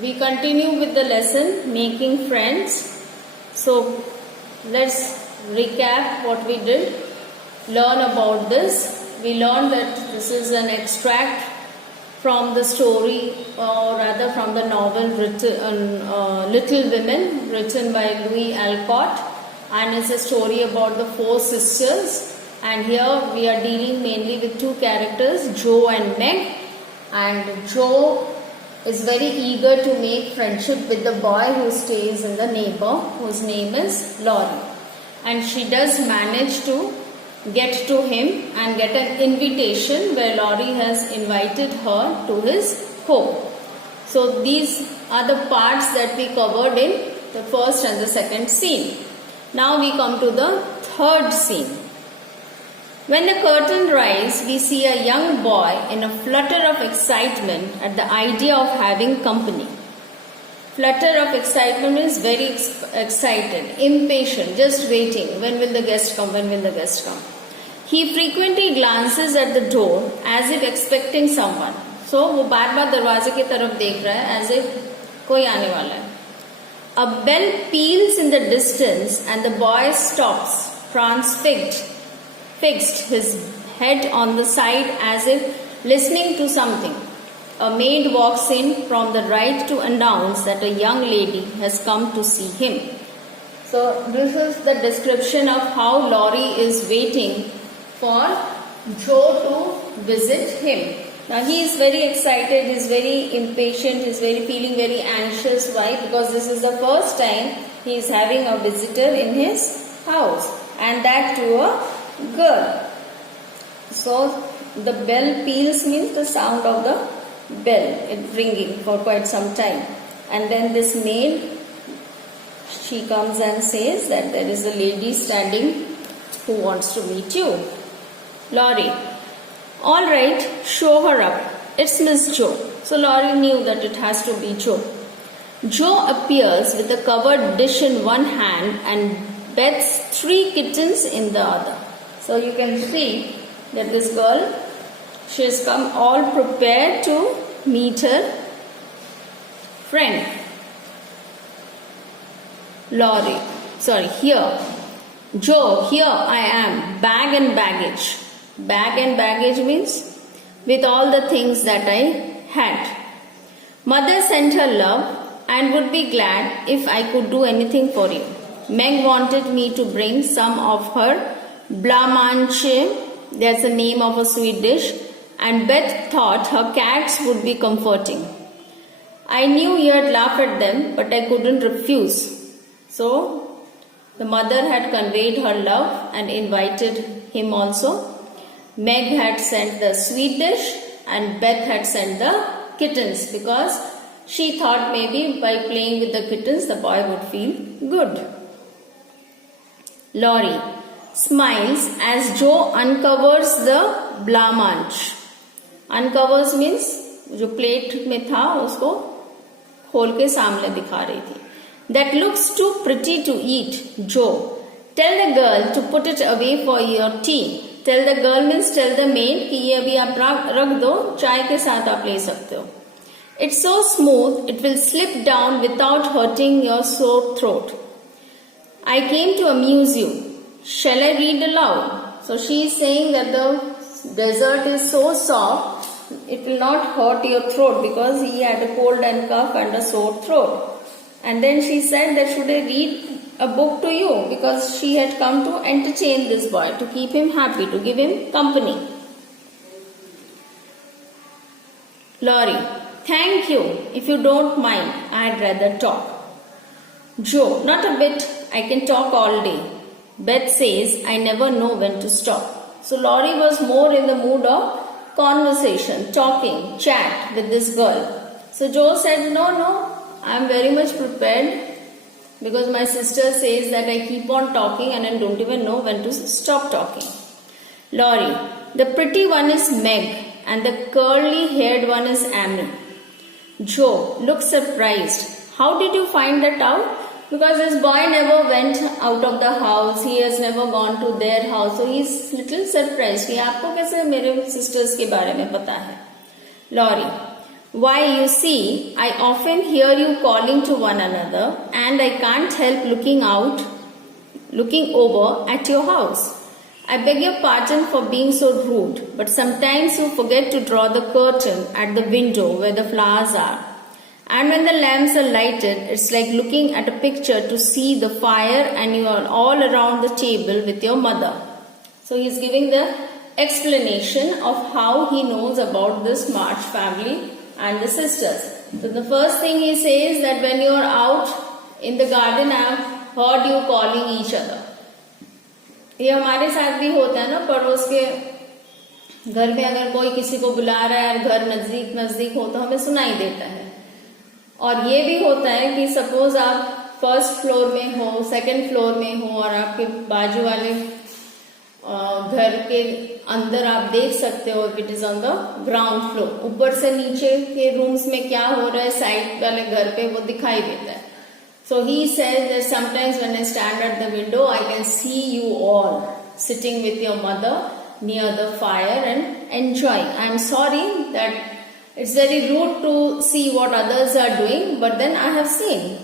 We continue with the lesson making friends. So let's recap what we did. Learn about this. We learned that this is an extract from the story, or rather from the novel written, Little Women, written by Louise Alcott, and it's a story about the four sisters. And here we are dealing mainly with two characters, Jo and Meg. And Jo is very eager to make friendship with the boy who stays in the neighbor, whose name is Laurie. And she does manage to get to him and get an invitation where Laurie has invited her to his home. So these are the parts that we covered in the first and the second scene. Now we come to the third scene. When the curtain rises, we see a young boy in a flutter of excitement at the idea of having company. Flutter of excitement means very excited, impatient, just waiting. When will the guest come? When will the guest come? He frequently glances at the door as if expecting someone. So वो बार-बार दरवाजे की तरफ देख रहा है as if कोई आने वाला है. A bell peals in the distance and the boy stops, transfixed, his head on the side as if listening to something. A maid walks in from the right to announce that a young lady has come to see him. So this is the description of how Laurie is waiting for Jo to visit him. Now he is very excited, he is very impatient, he is feeling very anxious. Why? Because this is the first time he is having a visitor in his house, and that to a girl. So the bell peals means the sound of the bell, it ringing for quite some time, and then this maid, she comes and says that there is a lady standing who wants to meet you. Laurie: all right, show her up. It's Miss Jo. So Laurie knew that it has to be Jo. Jo appears with a covered dish in one hand and Beth's 3 kittens in the other. So you can see that this girl, she has come all prepared to meet her friend. Laurie, here. Jo, here I am, bag and baggage. Bag and baggage means with all the things that I had. Mother sent her love and would be glad if I could do anything for you. Meg wanted me to bring some of her blancmange, that's the name of a sweet dish, and Beth thought her cats would be comforting. I knew you'd laugh at them, but I couldn't refuse. So the mother had conveyed her love and invited him also. Meg had sent the sweet dish and Beth had sent the kittens because she thought maybe by playing with the kittens the boy would feel good. Laurie smiles as Jo uncovers the blancmange. Uncovers means जो plate में था उसको खोल के सामने दिखा रही थी. That looks too pretty to eat, Jo. Tell the girl to put it away for your tea. Tell the girl means tell the maid कि ये अभी आप रख दो, चाय के साथ आप ले सकते हो. It's so smooth, it will slip down without hurting your sore throat. I came to amuse you. Shall I read aloud? So she is saying that the dessert is so soft, it will not hurt your throat because he had a cold and cough and a sore throat. And then she said that should I read a book to you, because she had come to entertain this boy, to keep him happy, to give him company. Laurie: thank you. If you don't mind, I'd rather talk. Jo: not a bit. I can talk all day. Beth says I never know when to stop. So Laurie was more in the mood of conversation, talking, chat with this girl. So Jo said, no, I am very much prepared because my sister says that I keep on talking and I don't even know when to stop talking. Laurie: the pretty one is Meg and the curly haired one is Amy. Jo looks surprised. How did you find that out? Because this boy never went out of the house, he has never gone to their house, so he is little surprised कि आपको कैसे मेरे sisters के बारे में पता है. Laurie: Why, you see, I often hear you calling to one another, and I can't help looking over at your house. I beg your pardon for being so rude, but sometimes you forget to draw the curtain at the window where the flowers are. And when the lamps are lighted, it's like looking at a picture to see the fire, and you are all around the table with your mother. So he's giving the explanation of how he knows about this March family and the sisters. So the first thing he says that when you are out in the garden, I have heard you calling each other. ये हमारे साथ भी होता है ना, पड़ोस के घर में अगर कोई किसी को बुला रहा है और घर नजदीक नजदीक हो तो हमें सुनाई देता है. और ये भी होता है कि सपोज आप फर्स्ट फ्लोर में हो, सेकंड फ्लोर में हो और आपके बाजू वाले घर के अंदर आप देख सकते हो it is on the ground floor. ऊपर से नीचे के रूम्स में क्या हो रहा है साइड वाले घर पे वो दिखाई देता है. So he says that sometimes when I stand at the window, I can see you all sitting with your mother near the fire and enjoying. I am sorry that it's very rude to see what others are doing, but then I have seen.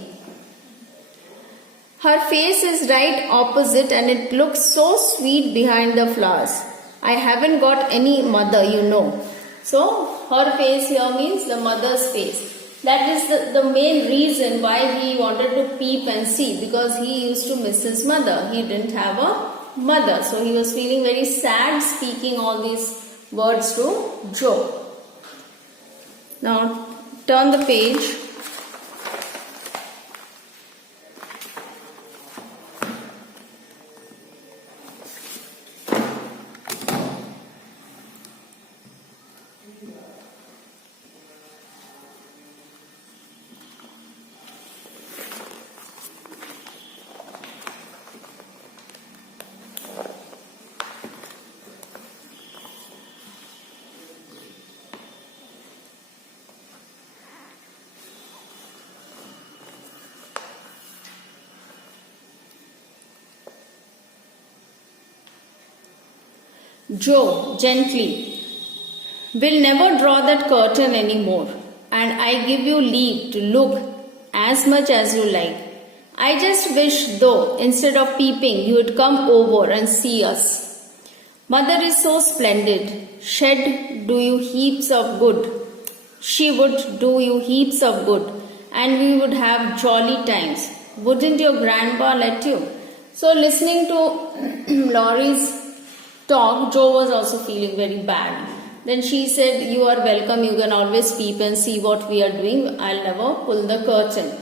Her face is right opposite and it looks so sweet behind the flowers. I haven't got any mother, you know. So her face here means the mother's face. That is the main reason why he wanted to peep and see, because he used to miss his mother. He didn't have a mother. So he was feeling very sad speaking all these words to Joe. Now turn the page. Joe, gently, will never draw that curtain anymore, and I give you leave to look as much as you like. I just wish, though, instead of peeping, you would come over and see us. Mother is so splendid. She'd do you heaps of good. She would do you heaps of good, and we would have jolly times. Wouldn't your grandpa let you? So, listening to Laurie's talk, Joe was also feeling very bad. Then she said, you are welcome, you can always peep and see what we are doing. I'll never pull the curtain.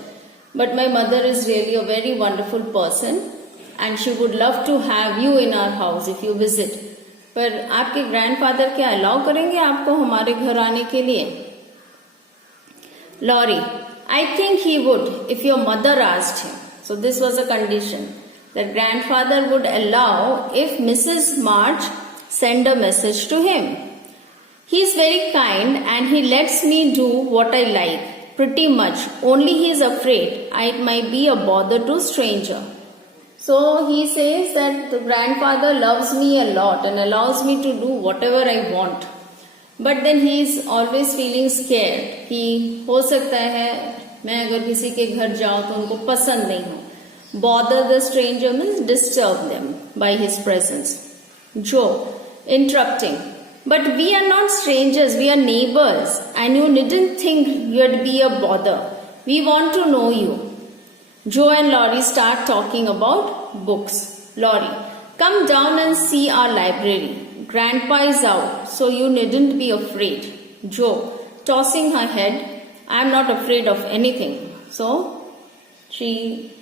But my mother is really a very wonderful person and she would love to have you in our house if you visit. पर आपके grandfather क्या allow करेंगे आपको हमारे घर आने के लिए? Laurie, I think he would if your mother asked him. So this was a condition. The grandfather would allow if Mrs. March send a message to him. He is very kind and he lets me do what I like, pretty much. Only he is afraid I might be a bother to stranger. So he says that the grandfather loves me a lot and allows me to do whatever I want. But then he is always feeling scared कि हो सकता है मैं अगर किसी के घर जाऊं तो उनको पसंद नहीं हो. Bother the stranger means disturb them by his presence. Joe, interrupting. But we are not strangers, we are neighbors, and you needn't think you'd be a bother. We want to know you. Joe and Laurie start talking about books. Laurie, come down and see our library. Grandpa is out, so you needn't be afraid. Joe, tossing her head, I am not afraid of anything. So, she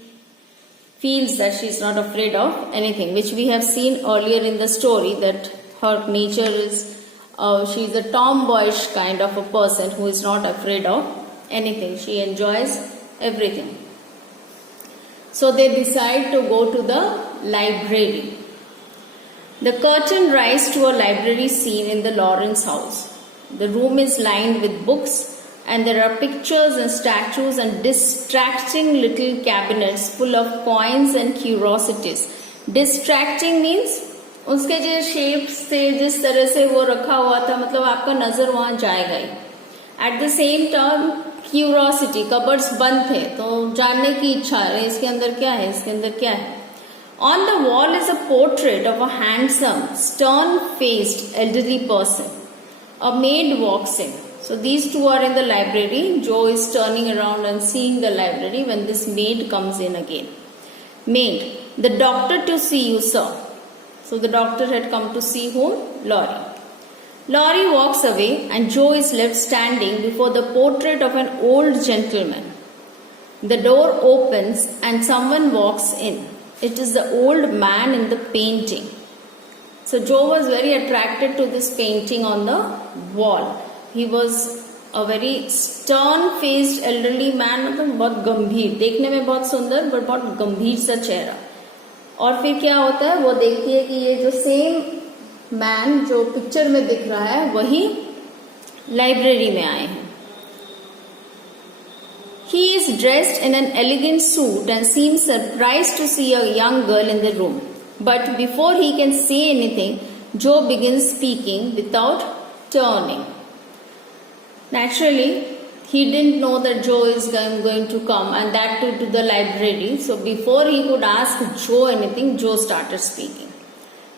feels that she is not afraid of anything, which we have seen earlier in the story that her nature is, she is a tomboyish kind of a person who is not afraid of anything. She enjoys everything. So they decide to go to the library. The curtain rises to a library scene in the Lawrence house. The room is lined with books and there are pictures and statues and distracting little cabinets full of coins and curiosities. Distracting means उसके जो shapes थे जिस तरह से वो रखा हुआ था मतलब आपका नजर वहां जाएगा ही. At the same time curiosity, cupboards बंद थे तो जानने की इच्छा है, इसके अंदर क्या है, इसके अंदर क्या है. On the wall is a portrait of a handsome, stern-faced elderly person. A maid walks in. So these two are in the library. Joe is turning around and seeing the library when this maid comes in again. Maid, the doctor to see you, sir. So the doctor had come to see whom? Laurie. Laurie walks away and Joe is left standing before the portrait of an old gentleman. The door opens and someone walks in. It is the old man in the painting. So Joe was very attracted to this painting on the wall. He was a very stern-faced elderly man, मतलब बहुत गंभीर, देखने में बहुत सुंदर but बहुत गंभीर सा चेहरा. और फिर क्या होता है, वो देखती है कि ये जो सेम मैन जो पिक्चर में दिख रहा है वही लाइब्रेरी में आए हैं. He is dressed in an elegant suit and seems surprised to see a young girl in the room. But before he can say anything, Joe begins speaking without turning. Naturally, he didn't know that Joe is going to come, and that too to the library. So before he could ask Joe anything, Joe started speaking.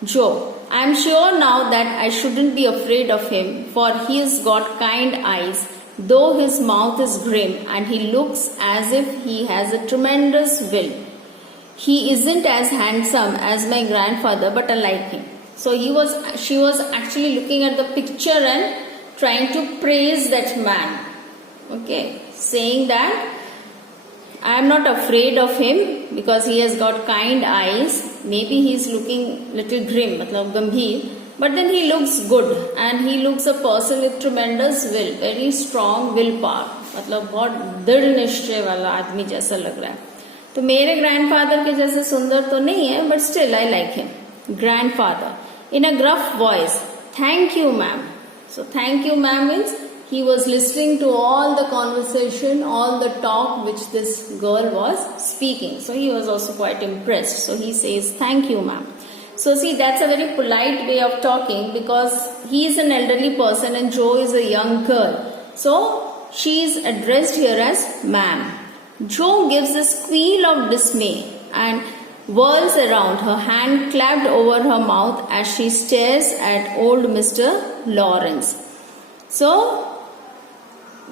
Joe, I am sure now that I shouldn't be afraid of him, for he has got kind eyes, though his mouth is grim and he looks as if he has a tremendous will. He isn't as handsome as my grandfather, but I like him. So she was actually looking at the picture and trying to praise that man. Okay, saying that I am not afraid of him because he has got kind eyes. Maybe he is looking little grim, मतलब गंभीर. But then he looks good and he looks a person with tremendous will, very strong willpower. मतलब बहुत दृढ़ निश्चय वाला आदमी जैसा लग रहा है. तो मेरे ग्रैंडफादर के जैसे सुंदर तो नहीं है, but still I like him. Grandfather, in a gruff voice, thank you, ma'am. So thank you, ma'am means he was listening to all the conversation, all the talk which this girl was speaking. So he was also quite impressed. So he says, thank you, ma'am. So see, that's a very polite way of talking because he is an elderly person and Joe is a young girl. So she is addressed here as ma'am. Joe gives a squeal of dismay and whirls around, her hand clapped over her mouth as she stares at old Mr. Lawrence. So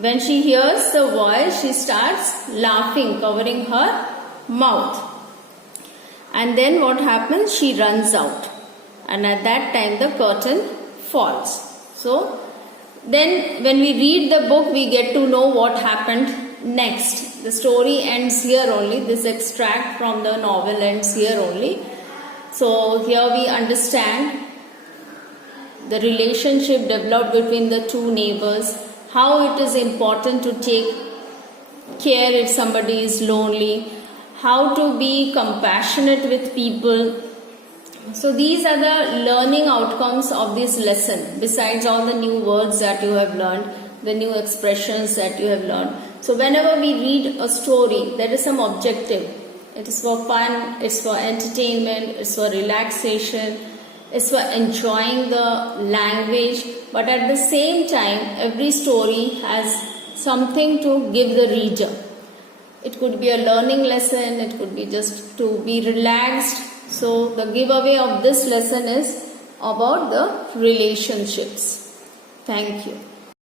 when she hears the voice, she starts laughing, covering her mouth. And then what happens? She runs out. And at that time the curtain falls. So then when we read the book, we get to know what happened next. The story ends here only. This extract from the novel ends here only. So here we understand the relationship developed between the two neighbors, how it is important to take care if somebody is lonely, how to be compassionate with people. So these are the learning outcomes of this lesson, besides all the new words that you have learned, the new expressions that you have learned. So whenever we read a story, there is some objective. It is for fun, it's for entertainment, it's for relaxation, it's for enjoying the language. But at the same time, every story has something to give the reader. It could be a learning lesson, it could be just to be relaxed. So the giveaway of this lesson is about the relationships. Thank you.